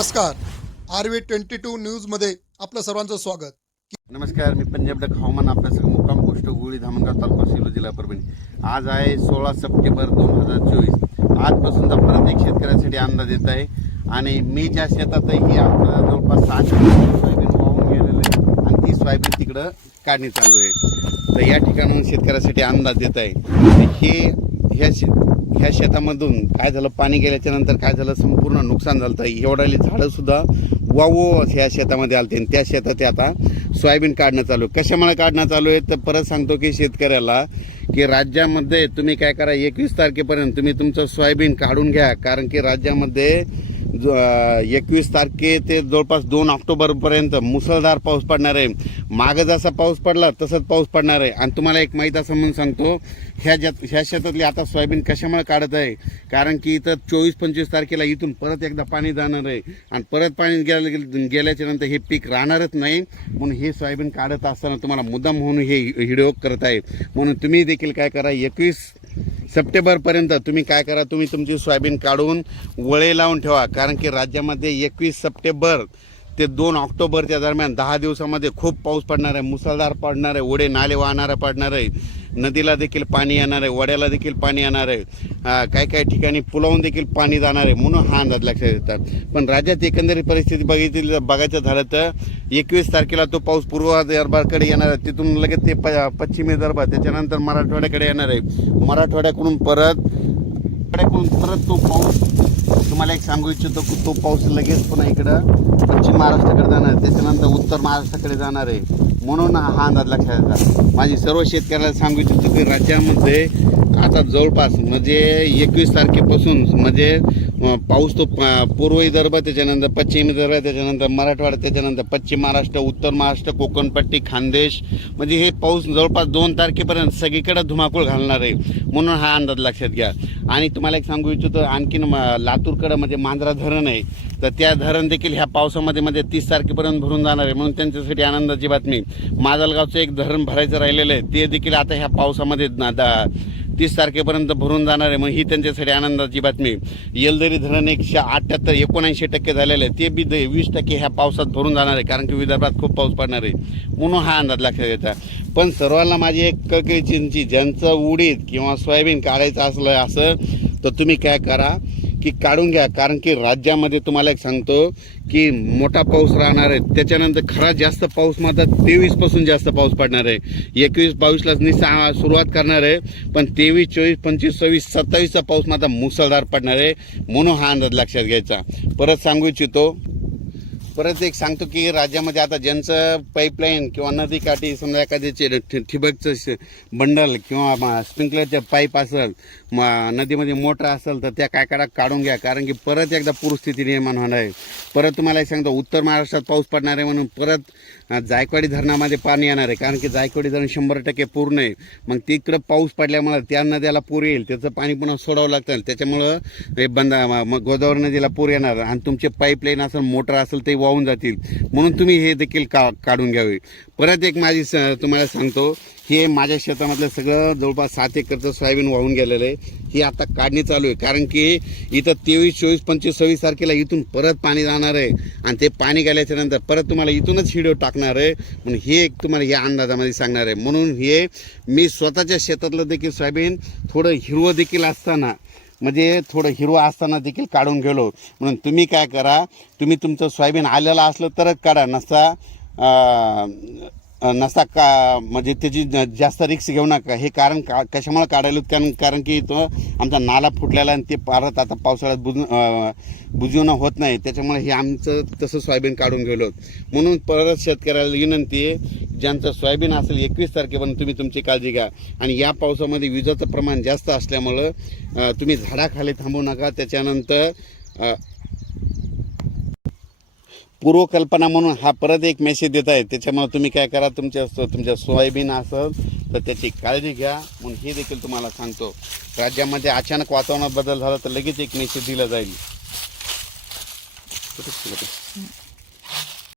नमस्कार R V twenty two न्यूजमध्ये आपलं सर्वांचं स्वागत नमस्कार मी पंजाब डक हवामान आपल्या मुक्काम पोस्ट गुळी धामणगाव तालुका सिलो जिल्हा परभणी आज आहे सोळा सप्टेंबर दोन हजार चोवीस आजपासून तर प्रत्येक शेतकऱ्यासाठी अंदाज येत आहे आणि मी ज्या शेतातही आपलं जवळपास सहा सोयाबीन वाहून गेलेलं आहे आणि ती सोयाबीन तिकडं काढणी चालू आहे तर या ठिकाणाहून शेतकऱ्यासाठी अंदाज देत आहे हे ह्या शेत ह्या शेतामधून काय झालं पाणी गेल्याच्या नंतर काय झालं संपूर्ण नुकसान झालं तर एवढाली झाडंसुद्धा वावो ह्या शेतामध्ये आलते आणि त्या शेतात ते आता सोयाबीन काढणं चालू आहे कशामुळे काढणं चालू आहे तर परत सांगतो की शेतकऱ्याला की राज्यामध्ये तुम्ही काय करा एकवीस तारखेपर्यंत तुम्ही तुमचं सोयाबीन काढून घ्या कारण की राज्यामध्ये एकवीस तारखे ते जवळपास दोन ऑक्टोबरपर्यंत मुसळधार पाऊस पडणार आहे मागं जसा पाऊस पडला तसंच पाऊस पडणार आहे आणि तुम्हाला एक माहीत असं म्हणून सांगतो ह्या ज्या ह्या शेतातली आता सोयाबीन कशामुळे काढत आहे कारण की इथं चोवीस पंचवीस तारखेला इथून परत एकदा पाणी जाणार आहे आणि परत पाणी गेल्या गेल्याच्या नंतर हे पीक राहणारच नाही म्हणून हे सोयाबीन काढत असताना तुम्हाला मुद्दाम म्हणून हे व्हिडिओ करत आहे म्हणून तुम्ही देखील काय करा एकवीस सप्टेंबरपर्यंत तुम्ही काय करा तुम्ही तुमची सोयाबीन काढून वळे लावून ठेवा कारण की राज्यामध्ये एकवीस सप्टेंबर ते दोन ऑक्टोबरच्या दरम्यान दहा दिवसामध्ये खूप पाऊस पडणार आहे मुसळधार पडणार आहे ओढे नाले वाहणारे पडणार आहे नदीला देखील पाणी येणार आहे वड्याला देखील पाणी येणार आहे काही काही ठिकाणी पुलावून देखील पाणी जाणार आहे म्हणून हा अंदाज लक्षात येतात पण राज्यात एकंदरीत परिस्थिती बघितली बघायचं झालं तर एकवीस तारखेला तो पाऊस पूर्व दरबारकडे येणार आहे तिथून लगेच ते प पश्चिमी दरबार त्याच्यानंतर मराठवाड्याकडे येणार आहे मराठवाड्याकडून परत परत तो पाऊस तुम्हाला एक सांगू इच्छितो की तो पाऊस लगेच पुन्हा इकडं पश्चिम महाराष्ट्राकडे जाणार त्याच्यानंतर उत्तर महाराष्ट्राकडे जाणार आहे म्हणून हा अंदाज लक्षात येतात माझी सर्व शेतकऱ्याला सांगू इच्छितो की राज्यामध्ये आता जवळपास म्हणजे एकवीस तारखेपासून म्हणजे पाऊस तो पूर्व विदर्भ त्याच्यानंतर पश्चिम विदर्भ त्याच्यानंतर मराठवाडा त्याच्यानंतर पश्चिम महाराष्ट्र उत्तर महाराष्ट्र कोकणपट्टी खानदेश म्हणजे हे पाऊस जवळपास दोन तारखेपर्यंत सगळीकडे धुमाकूळ घालणार आहे म्हणून हा अंदाज लक्षात घ्या आणि तुम्हाला एक सांगू इच्छितो आणखीन लातूरकडं म्हणजे मांजरा धरण आहे तर त्या धरण देखील ह्या पावसामध्ये म्हणजे तीस तारखेपर्यंत भरून जाणार आहे म्हणून त्यांच्यासाठी आनंदाची बातमी माजलगावचं एक धरण भरायचं राहिलेलं आहे ते देखील आता ह्या पावसामध्ये तीस तारखेपर्यंत भरून जाणार आहे मग ही त्यांच्यासाठी आनंदाची बातमी येलदरी धरण एकशे अठ्ठ्याहत्तर एकोणऐंशी टक्के झालेलं आहे ते बी वीस टक्के ह्या पावसात भरून जाणार आहे कारण की विदर्भात खूप पाऊस पडणार आहे म्हणून हा अंदाज लक्षात घ्यायचा पण सर्वांना माझी एक कळकळी चिंची ज्यांचं उडीद किंवा सोयाबीन काढायचं असलं असं तर तुम्ही काय करा की काढून घ्या कारण की राज्यामध्ये तुम्हाला एक सांगतो की मोठा पाऊस राहणार आहे त्याच्यानंतर खरा जास्त पाऊस मात्र तेवीसपासून जास्त पाऊस पडणार आहे एकवीस बावीसलाच मी सुरुवात करणार आहे पण तेवीस चोवीस पंचवीस सव्वीस सत्तावीसचा पाऊस मात्र मुसळधार पडणार आहे म्हणून हा अंदाज लक्षात घ्यायचा परत सांगू इच्छितो परत एक सांगतो की राज्यामध्ये आता ज्यांचं पाईपलाईन किंवा नदीकाठी समजा एखाद्याचे ठिबकचं बंडल किंवा स्प्रिंकलरच्या पाईप असेल म नदीमध्ये मोटर असेल तर त्या काय काढा काढून घ्या कारण की परत एकदा पूरस्थिती निर्माण होणार आहे परत तुम्हाला एक सांगतो उत्तर महाराष्ट्रात पाऊस पडणार आहे म्हणून परत जायकवाडी धरणामध्ये पाणी येणार आहे कारण की जायकवाडी धरण शंभर टक्के पूर्ण आहे मग तिकडं पाऊस पडल्यामुळे त्या नद्याला पूर येईल त्याचं पाणी पुन्हा सोडावं लागतं त्याच्यामुळं हे बंद मग गोदावरी नदीला पूर येणार आणि तुमचे पाईपलाईन असेल मोटर असेल ते वाहून जातील म्हणून तुम्ही हे देखील का काढून घ्यावे परत एक माझी स तुम्हाला सांगतो हे माझ्या शेतामधलं सगळं जवळपास सात एकरचं सोयाबीन वाहून गेलेलं आहे हे आता काढणी चालू आहे कारण की इथं तेवीस चोवीस पंचवीस सव्वीस तारखेला इथून परत पाणी जाणार आहे आणि ते पाणी गेल्याच्या नंतर परत तुम्हाला इथूनच व्हिडिओ टाकणार आहे म्हणून हे एक तुम्हाला या अंदाजामध्ये सांगणार आहे म्हणून हे मी स्वतःच्या शेतातलं देखील सोयाबीन थोडं हिरवं देखील असताना म्हणजे थोडं हिरवं असताना देखील काढून गेलो म्हणून तुम्ही काय करा तुम्ही तुमचं सोयाबीन आलेलं असलं तरच काढा नसता नसता का म्हणजे त्याची जास्त रिक्स घेऊ नका हे कारण का कशामुळे काढायलो कारण कारण की तो आमचा नाला फुटलेला आणि ते पारत आता पावसाळ्यात बुज बुजवणं होत नाही त्याच्यामुळे हे आमचं तसं सोयाबीन काढून गेलो म्हणून परत शेतकऱ्याला विनंती आहे ज्यांचं सोयाबीन असेल एकवीस तारखेपर्यंत तुम्ही तुमची काळजी घ्या आणि या पावसामध्ये विजाचं प्रमाण जास्त असल्यामुळं तुम्ही झाडाखाली थांबू नका त्याच्यानंतर पूर्वकल्पना म्हणून हा परत एक मेसेज देत आहे त्याच्यामुळं तुम्ही काय करा तुमच्या तुमच्या सोयाबीन असेल तर त्याची काळजी घ्या म्हणून हे देखील तुम्हाला सांगतो राज्यामध्ये अचानक वातावरणात बदल झाला तर लगेच एक मेसेज दिला जाईल